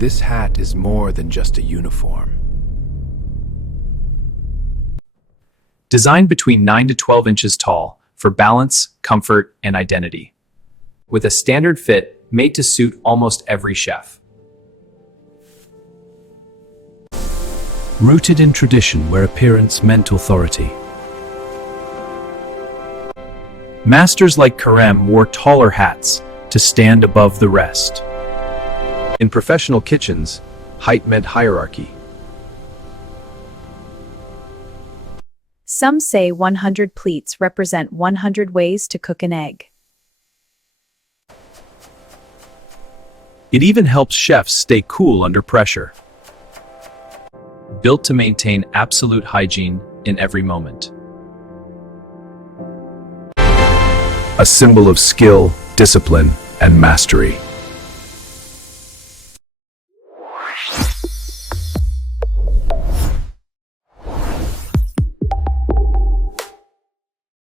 This hat is more than just a uniform. Designed between 9 to 12 inches tall for balance, comfort, and identity. With a standard fit made to suit almost every chef. Rooted in tradition where appearance meant authority. Masters like Carême wore taller hats to stand above the rest. In professional kitchens, height meant hierarchy. Some say 100 pleats represent 100 ways to cook an egg. It even helps chefs stay cool under pressure. Built to maintain absolute hygiene in every moment. A symbol of skill, discipline, and mastery.